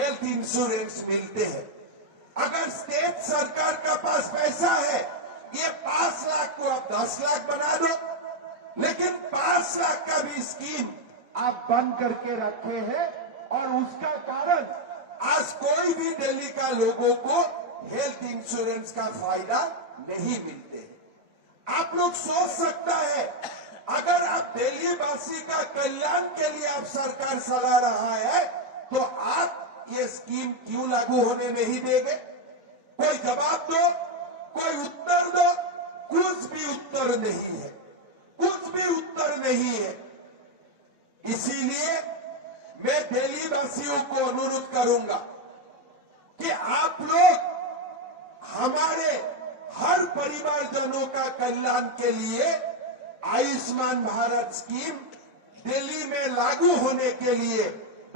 Health insurance मिलते हैं। अगर स्टेट सरकार का पास पैसा है, ये 5 लाख को आप 10 लाख बना दो, लेकिन 5 लाख का भी स्कीम आप बंद करके रखे हैं और उसका कारण आज कोई भी दिल्ली का लोगों को हेल्थ इंश्योरेंस का फायदा नहीं मिलते। आप लोग सोच सकता है, अगर आप दिल्ली वासी का कल्याण के लिए आप सरकार चला रहा है, तो आप ये स्कीम क्यों लागू होने नहीं देंगे? कोई जवाब दो, कोई उत्तर दो। कुछ भी उत्तर नहीं है, कुछ भी उत्तर नहीं है। इसीलिए मैं दिल्ली वासियों को अनुरोध करूंगा कि आप लोग हमारे हर परिवारजनों का कल्याण के लिए आयुष्मान भारत स्कीम दिल्ली में लागू होने के लिए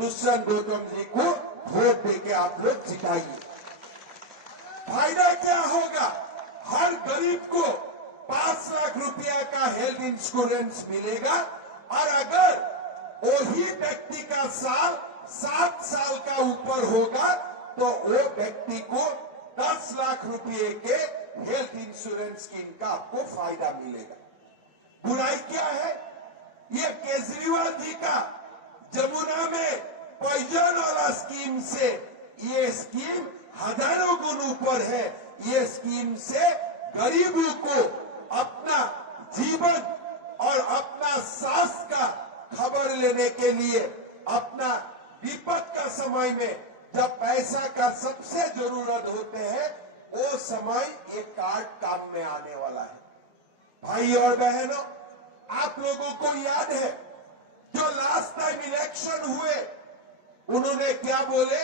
दुष्यंत गौतम जी को वोट देके आप लोग जिताइए। फायदा क्या होगा? हर गरीब को 5 लाख रुपया का हेल्थ इंश्योरेंस मिलेगा और अगर वही व्यक्ति का साल 7 साल का ऊपर होगा तो वो व्यक्ति को 10 लाख रुपए के हेल्थ इंश्योरेंस स्कीम का आपको फायदा मिलेगा। बुराई क्या है? ये केजरीवाल जी का जमुना में पॉइजन वाला स्कीम से ये स्कीम हजारों गुण ऊपर है। ये स्कीम से गरीबों को अपना जीवन और अपना स्वास्थ्य का खबर लेने के लिए, अपना विपद का समय में जब पैसा का सबसे जरूरत होते हैं, वो समय ये कार्ड काम में आने वाला है। भाई और बहनों, आप लोगों को याद है जो लास्ट टाइम इलेक्शन हुए, उन्होंने क्या बोले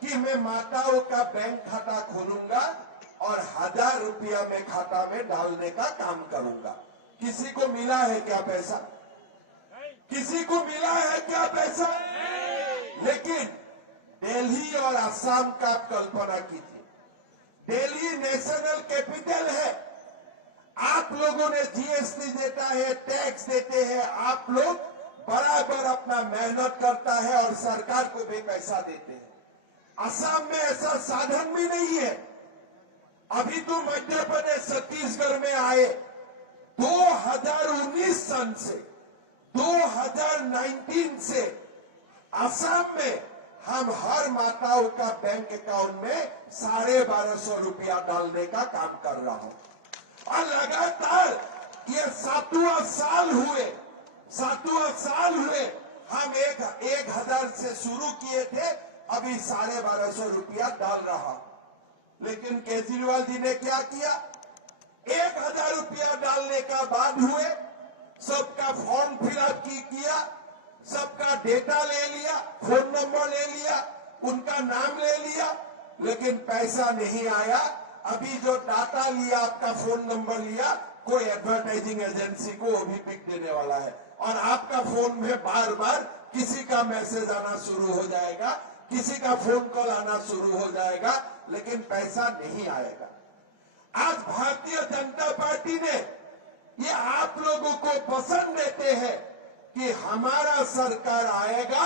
कि मैं माताओं का बैंक खाता खोलूंगा और 1000 रुपया में खाता में डालने का काम करूंगा। किसी को मिला है क्या पैसा? किसी को मिला है क्या पैसा? लेकिन दिल्ली और असम का आप कल्पना कीजिए, दिल्ली नेशनल कैपिटल है। आप लोगों ने जीएसटी देता है, टैक्स देते हैं, आप लोग बराबर अपना मेहनत करता है और सरकार को भी पैसा देते हैं। असम में ऐसा साधन भी नहीं है। अभी तो मध्य प्रदेश छत्तीसगढ़ में आए 2019 सन से 2019 से असम में हम हर माताओं का बैंक अकाउंट में 1250 रुपया डालने का काम कर रहा हूं और लगातार ये 7वां साल हुए हम 1000 से शुरू किए थे, अभी 1250 रुपया डाल रहा। लेकिन केजरीवाल जी ने क्या किया? 1000 रुपया डालने का बाद हुए सबका फॉर्म फिलअप किया, सबका डेटा ले लिया, फोन नंबर ले लिया, उनका नाम ले लिया, लेकिन पैसा नहीं आया। अभी जो डाटा लिया, आपका फोन नंबर लिया, कोई एडवर्टाइजिंग एजेंसी को वो भी पिक देने वाला है और आपका फोन में बार बार किसी का मैसेज आना शुरू हो जाएगा, किसी का फोन कॉल आना शुरू हो जाएगा, लेकिन पैसा नहीं आएगा। आज भारतीय जनता पार्टी ने ये आप लोगों को पसंद देते हैं कि हमारा सरकार आएगा,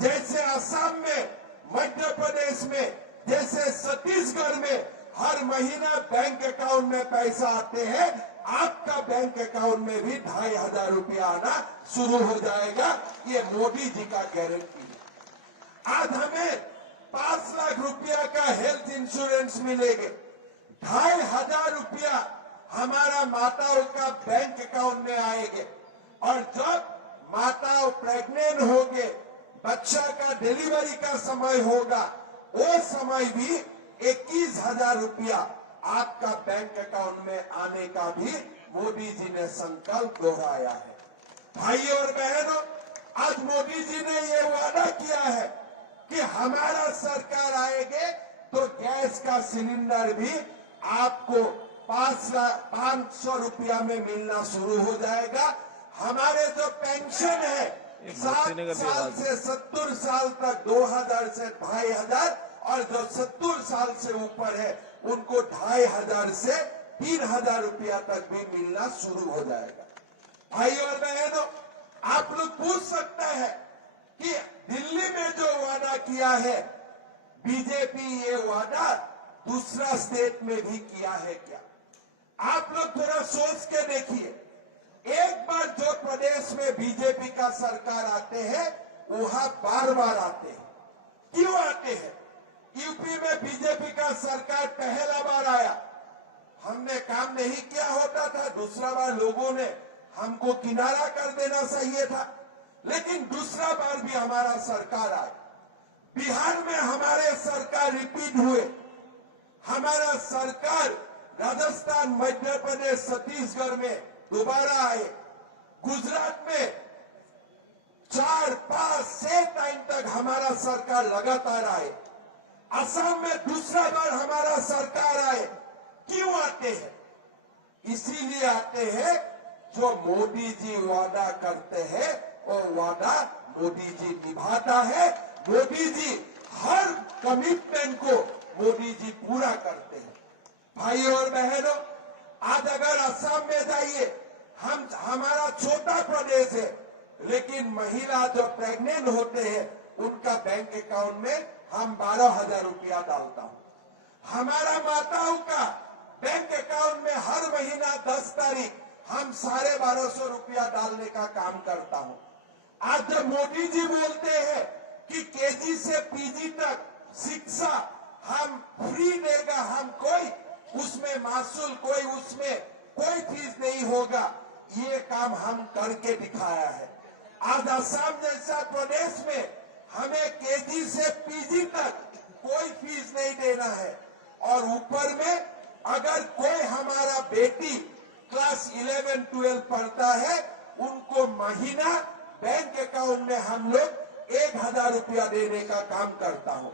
जैसे असम में, मध्य प्रदेश में, जैसे छत्तीसगढ़ में हर महीना बैंक अकाउंट में पैसा आते हैं, आपका बैंक अकाउंट में भी 2500 रुपया आना शुरू हो जाएगा। ये मोदी जी का गारंटी है। आज हमें 5 लाख रुपया का हेल्थ इंश्योरेंस मिलेगा, 2500 रुपया हमारा माताओं का बैंक अकाउंट में आएंगे और जब माता प्रेग्नेंट होगे, बच्चा का डिलीवरी का समय होगा, वो समय भी 21,000 रुपया आपका बैंक अकाउंट में आने का भी मोदी जी ने संकल्प दोहराया है। भाई और बहनों, आज मोदी जी ने ये वादा किया है कि हमारा सरकार आएगे तो गैस का सिलेंडर भी आपको 500 रुपया में मिलना शुरू हो जाएगा। हमारे जो पेंशन है 60 साल से 70 साल तक 2000 से 2500 और जो 70 साल से ऊपर है उनको 2500 से 3000 रुपया तक भी मिलना शुरू हो जाएगा। भाई और बहनों, आप लोग पूछ सकते हैं कि दिल्ली में जो वादा किया है बीजेपी ये वादा दूसरा स्टेट में भी किया है क्या? आप लोग थोड़ा सोच के देखिए। एक बार जो प्रदेश में बीजेपी का सरकार आते हैं वहां बार बार आते हैं। क्यों आते हैं? यूपी में बीजेपी का सरकार पहला बार आया, हमने काम नहीं किया होता था, दूसरा बार लोगों ने हमको किनारा कर देना चाहिए था, लेकिन दूसरा बार भी हमारा सरकार आया। बिहार में हमारे सरकार रिपीट हुए, हमारा सरकार राजस्थान, मध्य प्रदेश, छत्तीसगढ़ में दोबारा आए, गुजरात में 4, 5, 6 टाइम तक हमारा सरकार लगातार आए, असम में दूसरा बार हमारा सरकार आए। क्यों आते हैं? इसीलिए आते हैं जो मोदी जी वादा करते हैं वो वादा मोदी जी निभाता है। मोदी जी हर कमिटमेंट को मोदी जी पूरा करते हैं। भाइयों और बहनों, आज अगर असम में जाइए, हमारा छोटा प्रदेश है, लेकिन महिला जो प्रेग्नेंट होते हैं उनका बैंक अकाउंट में हम 12,000 रुपया डालता हूं। हमारा माताओं का बैंक अकाउंट में हर महीना 10 तारीख हम 1250 रुपया डालने का काम करता हूं। आज जब मोदी जी बोलते हैं कि केजी से पीजी तक शिक्षा हम फ्री देगा, हम कोई उसमें मासूल, कोई उसमें कोई फीस नहीं होगा, ये काम हम करके दिखाया है। आज असम जैसा प्रदेश में हमें केजी से पीजी तक कोई फीस नहीं देना है, और ऊपर में अगर कोई हमारा बेटी क्लास 11, 12 पढ़ता है, उनको महीना बैंक अकाउंट में हम लोग 1,000 रुपया देने का काम करता हूं।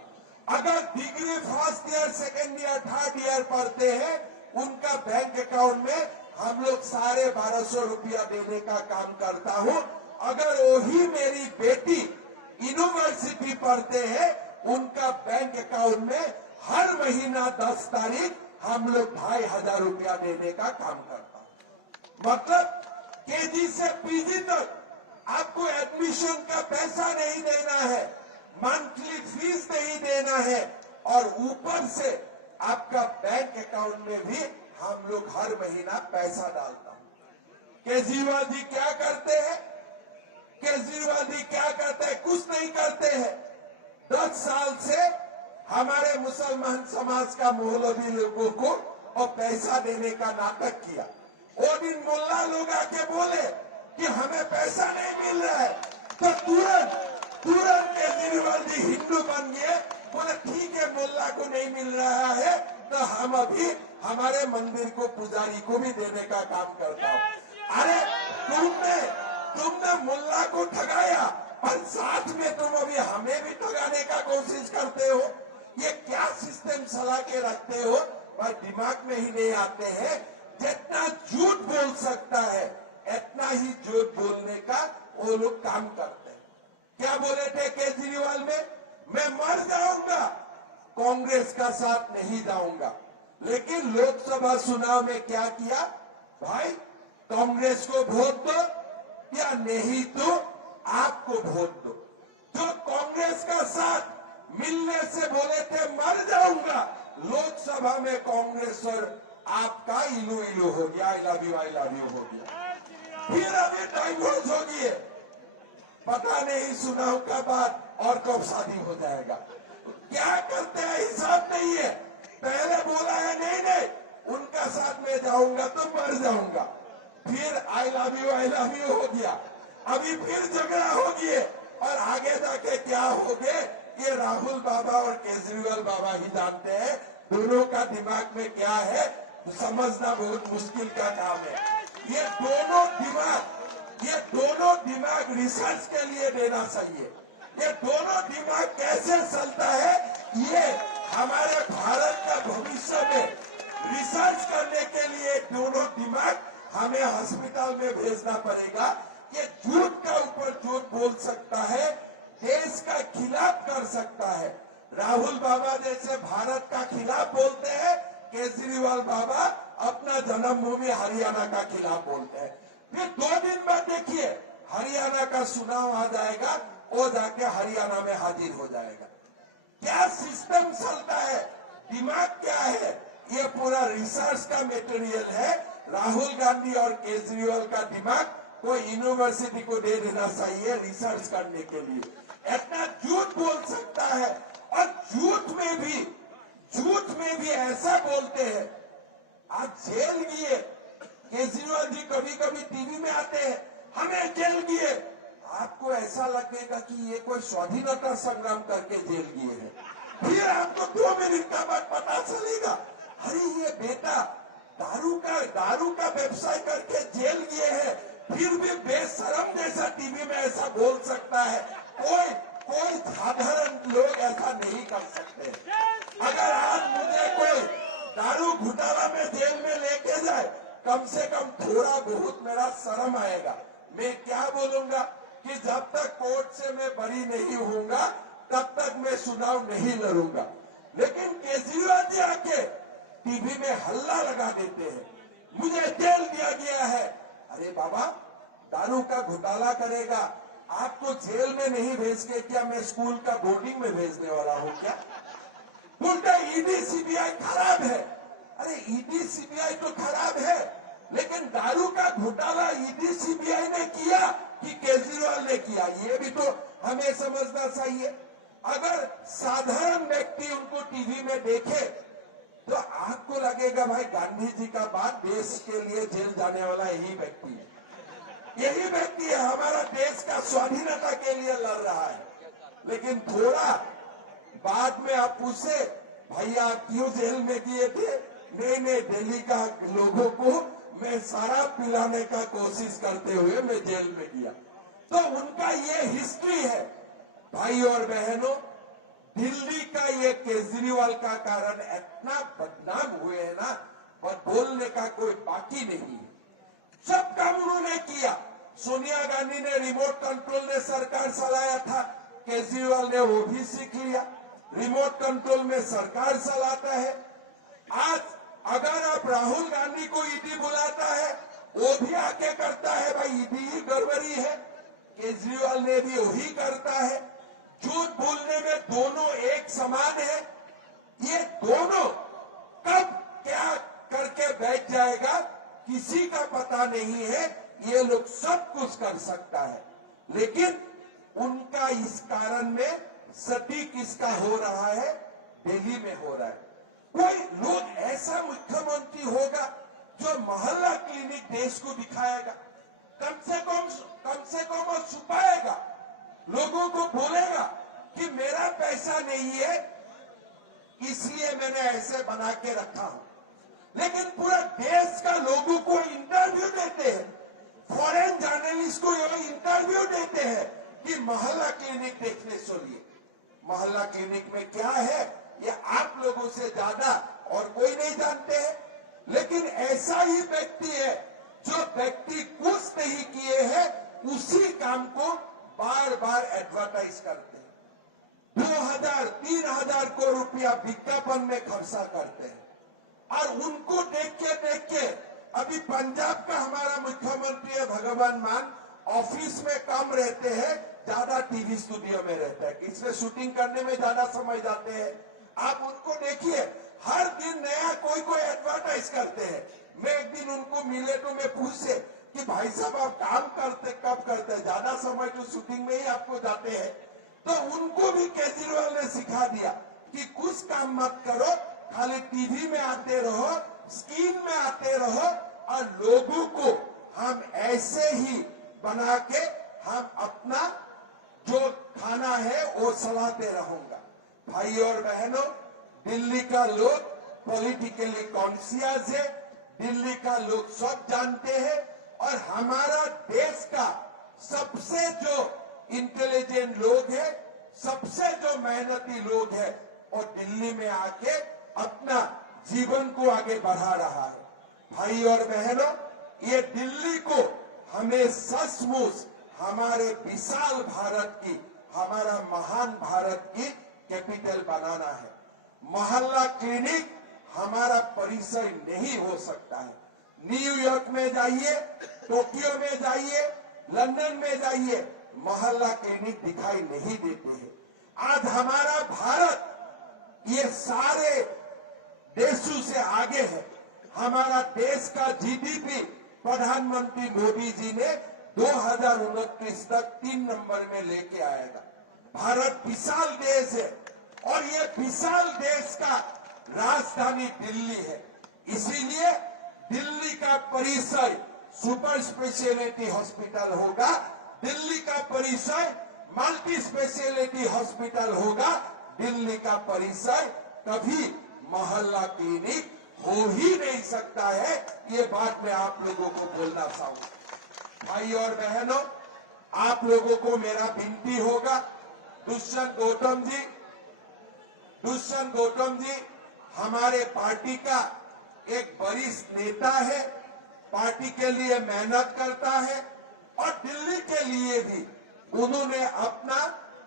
अगर degree first year, second year, third year पढ़ते हैं, उनका बैंक अकाउंट में हम लोग 1250 रुपया देने का काम करता हूं। अगर वही मेरी बेटी यूनिवर्सिटी पढ़ते हैं, उनका बैंक अकाउंट में हर महीना 10 तारीख हम लोग 2,500 रुपया देने का काम करता हूं। मतलब केजी से पीजी तक आपको एडमिशन का पैसा नहीं देना है, मंथली फीस नहीं देना है, और ऊपर से आपका बैंक अकाउंट में भी हम लोग हर महीना पैसा डालता हूं। केजरीवाल जी क्या करते हैं? केजरीवाल जी क्या करते हैं? कुछ नहीं करते हैं। 10 साल से हमारे मुसलमान समाज का मौलवी लोगों को और पैसा देने का नाटक किया। वो दिन मुल्ला लोग आके बोले कि हमें पैसा नहीं मिल रहा है, तो तुरंत केजरीवाल जी हिंदू बन गए, बोले ठीक है, मुल्ला को नहीं मिल रहा है तो हम अभी हमारे मंदिर को, पुजारी को भी देने का काम करता हूं। अरे तुमने मुल्ला को ठगाया और साथ में तुम अभी हमें भी ठगाने का कोशिश करते हो। ये क्या सिस्टम चला के रखते हो? पर दिमाग में ही नहीं आते हैं। जितना झूठ बोल सकता है इतना ही झूठ बोलने का वो लोग काम करते हैं। क्या बोले थे केजरीवाल में? मैं मर जाऊंगा, कांग्रेस का साथ नहीं जाऊंगा। लेकिन लोकसभा चुनाव में क्या किया? भाई कांग्रेस को वोट दो या नहीं तो आपको वोट दो। जो कांग्रेस का साथ मिलने से बोले थे मर जाऊंगा, लोकसभा में कांग्रेस और आपका इलू इलू हो गया, आई लव यू हो गया। फिर अभी डाइवोर्स हो गए, पता नहीं चुनाव का बाद और कब शादी हो जाएगा। क्या करते हैं हिसाब नहीं है। पहले बोला है नहीं उनका साथ में जाऊंगा तो मर जाऊंगा, फिर आई लव यू हो गया, अभी फिर झगड़ा हो गया, और आगे जाके क्या हो गए ये राहुल बाबा और केजरीवाल बाबा ही जानते हैं। दोनों का दिमाग में क्या है समझना बहुत मुश्किल का काम है। ये दोनों दिमाग रिसर्च के लिए देना चाहिए। ये दोनों दिमाग कैसे चलता है, ये हमारे भारत का भविष्य में रिसर्च करने के लिए दोनों दिमाग हमें हॉस्पिटल में भेजना पड़ेगा। ये झूठ का ऊपर झूठ बोल सकता है, देश का खिलाफ कर सकता है। राहुल बाबा जैसे भारत का खिलाफ बोलते हैं, केजरीवाल बाबा अपना जन्मभूमि हरियाणा का खिलाफ बोलते हैं। फिर 2 दिन बाद देखिए हरियाणा का चुनाव आ जाएगा, वो जाके हरियाणा में हाजिर हो जाएगा। क्या सिस्टम चलता है, दिमाग क्या है, ये पूरा रिसर्च का मटेरियल है। राहुल गांधी और केजरीवाल का दिमाग कोई यूनिवर्सिटी को दे देना चाहिए रिसर्च करने के लिए। इतना झूठ बोल सकता है, और झूठ में भी ऐसा बोलते हैं। आप जेल गए, केजरीवाल जी कभी कभी टीवी में आते हैं, हमें जेल गए, आपको ऐसा लगेगा कि ये कोई स्वाधीनता संग्राम करके जेल गए हैं। फिर आपको 2 मिनट का बाद पता चलेगा, अरे ये बेटा दारू का व्यवसाय करके जेल गए हैं, फिर भी बेशरम जैसा टीवी में ऐसा बोल सकता है। कोई साधारण लोग ऐसा नहीं कर सकते। अगर आज मुझे कोई दारू घोटाला में जेल में लेके जाए, कम से कम थोड़ा बहुत मेरा शर्म आएगा। मैं क्या बोलूंगा कि जब तक कोर्ट से मैं बरी नहीं होऊंगा तब तक मैं चुनाव नहीं लड़ूंगा। लेकिन केजरीवाल जी आके टीवी में हल्ला लगा देते हैं, मुझे जेल दिया गया है। अरे बाबा, दारू का घोटाला करेगा, आपको जेल में नहीं भेज के क्या मैं स्कूल का बोर्डिंग में भेजने वाला हूँ क्या? उल्टा ईडी सीबीआई खराब है। अरे ईडी सीबीआई तो खराब है, लेकिन दारू का घोटाला ईडी सीबीआई ने किया कि केजरीवाल ने किया, ये भी तो हमें समझना चाहिए। अगर साधारण व्यक्ति उनको टीवी में देखे तो आपको लगेगा भाई गांधी जी का बाद देश के लिए जेल जाने वाला यही व्यक्ति है, यही व्यक्ति है, हमारा देश का स्वाधीनता के लिए लड़ रहा है। लेकिन थोड़ा बाद में आप पूछे, भैया आप क्यों जेल में गए थे? नहीं, दिल्ली का लोगों को मैं शराब पिलाने का कोशिश करते हुए मैं जेल में गया। तो उनका ये हिस्ट्री है। भाई और बहनों, दिल्ली का ये केजरीवाल का कारण इतना बदनाम हुए है ना, बोलने का कोई बाकी नहीं है। सब काम उन्होंने किया। सोनिया गांधी ने रिमोट कंट्रोल ने सरकार चलाया था, केजरीवाल ने वो भी सीख लिया, रिमोट कंट्रोल में सरकार चलाता है। आज अगर आप राहुल गांधी को ईडी बुलाता है, वो भी आके करता है, भाई ईडी ही गड़बड़ी है। केजरीवाल ने भी वही करता है। झूठ बोलने में दोनों एक समान है। ये दोनों कब क्या करके बैठ जाएगा किसी का पता नहीं है। ये लोग सब कुछ कर सकता है, लेकिन उनका इस कारण में सटीक इसका हो रहा है, दिल्ली में हो रहा है। कोई लोग ऐसा मुख्यमंत्री होगा जो मोहल्ला क्लिनिक देश को दिखाएगा, कम से कम वो छुपाएगा, लोगों को बोलेगा कि मेरा पैसा नहीं है इसलिए मैंने ऐसे बना के रखा हूं। लेकिन पूरा देश का लोगों को इंटरव्यू देते हैं, फॉरेन जर्नलिस्ट को इंटरव्यू देते हैं कि मोहल्ला क्लिनिक देखने चलिए। मोहल्ला क्लिनिक में क्या है ये आप लोगों से ज्यादा और कोई नहीं जानते हैं। लेकिन ऐसा ही व्यक्ति है जो व्यक्ति कुछ नहीं किए हैं उसी काम को बार बार एडवर्टाइज करते हैं। 2000-3000 करोड़ रुपया विज्ञापन में खर्चा करते हैं, और उनको देख के अभी पंजाब का हमारा मुख्यमंत्री है भगवान मान, ऑफिस में कम रहते हैं, ज्यादा टीवी स्टूडियो में रहता है, इसमें शूटिंग करने में ज्यादा समय जाते हैं। आप उनको देखिए, हर दिन नया कोई एडवर्टाइज करते हैं। मैं एक दिन उनको मिले तो मैं पूछे कि भाई साहब आप काम करते कब करते हैं? ज्यादा समय तो शूटिंग में ही आपको जाते हैं। तो उनको भी केजरीवाल ने सिखा दिया कि कुछ काम मत करो, खाली टीवी में आते रहो, स्क्रीन में आते रहो, और लोगों को हम ऐसे ही बना के हम अपना जो खाना है वो चलाते रहूंगा। भाई और बहनों, दिल्ली का लोग पॉलिटिकली कॉन्शियस है, दिल्ली का लोग सब जानते हैं, और हमारा देश का सबसे जो इंटेलिजेंट लोग है, सबसे जो मेहनती लोग है, और दिल्ली में आके अपना जीवन को आगे बढ़ा रहा है। भाई और बहनों, ये दिल्ली को हमें सचमुच हमारे विशाल भारत की, हमारा महान भारत की कैपिटल बनाना है। मोहल्ला क्लिनिक हमारा परिचय नहीं हो सकता है। न्यूयॉर्क में जाइए, टोक्यो में जाइए, लंदन में जाइए, मोहल्ला क्लिनिक दिखाई नहीं देते हैं। आज हमारा भारत ये सारे देशों से आगे है। हमारा देश का जीडीपी प्रधानमंत्री मोदी जी ने 2029 तक 3 नंबर में लेके आएगा। भारत विशाल देश है और ये विशाल देश का राजधानी दिल्ली है। इसीलिए दिल्ली का परिसर सुपर स्पेशलिटी हॉस्पिटल होगा, दिल्ली का परिसर मल्टी स्पेशलिटी हॉस्पिटल होगा, दिल्ली का परिसर कभी मोहल्ला क्लिनिक हो ही नहीं सकता है। ये बात मैं आप लोगों को बोलना चाहूंगा। भाई और बहनों, आप लोगों को मेरा विनती होगा, दुष्यंत गौतम जी हमारे पार्टी का एक वरिष्ठ नेता है, पार्टी के लिए मेहनत करता है और दिल्ली के लिए भी उन्होंने अपना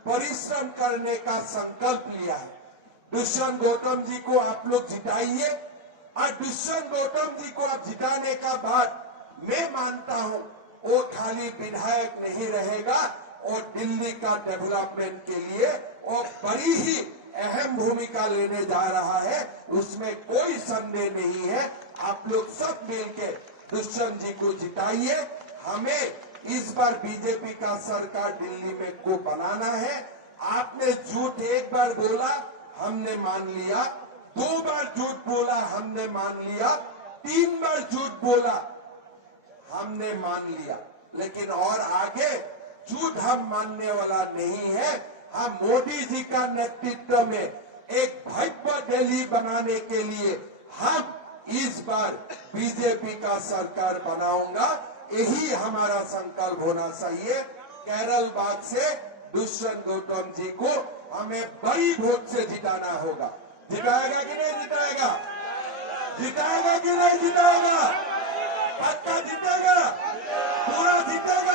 परिश्रम करने का संकल्प लिया है। दुष्यंत गौतम जी को आप लोग जिताइए और दुष्यंत गौतम जी को आप जिताने का बाद मैं मानता हूं वो खाली विधायक नहीं रहेगा और दिल्ली का डेवलपमेंट के लिए वो बड़ी ही अहम भूमिका लेने जा रहा है, उसमें कोई संदेह नहीं है। आप लोग सब मिलकर दुष्यंत जी को जिताइए। हमें इस बार बीजेपी का सरकार दिल्ली में को बनाना है। आपने झूठ एक बार बोला, हमने मान लिया, 2 बार झूठ बोला, हमने मान लिया, 3 बार झूठ बोला, हमने मान लिया, लेकिन और आगे झूठ हम मानने वाला नहीं है। हम मोदी जी का नेतृत्व में एक भव्य दिल्ली बनाने के लिए हम इस बार बीजेपी का सरकार बनाऊंगा, यही हमारा संकल्प होना चाहिए। केरल बाग से दुष्यंत गौतम जी को हमें बड़ी वोट से जिताना होगा। जिताएगा कि नहीं जिताएगा? जिताएगा कि नहीं जिताएगा? पक्का जीतेगा, पूरा जीतेगा।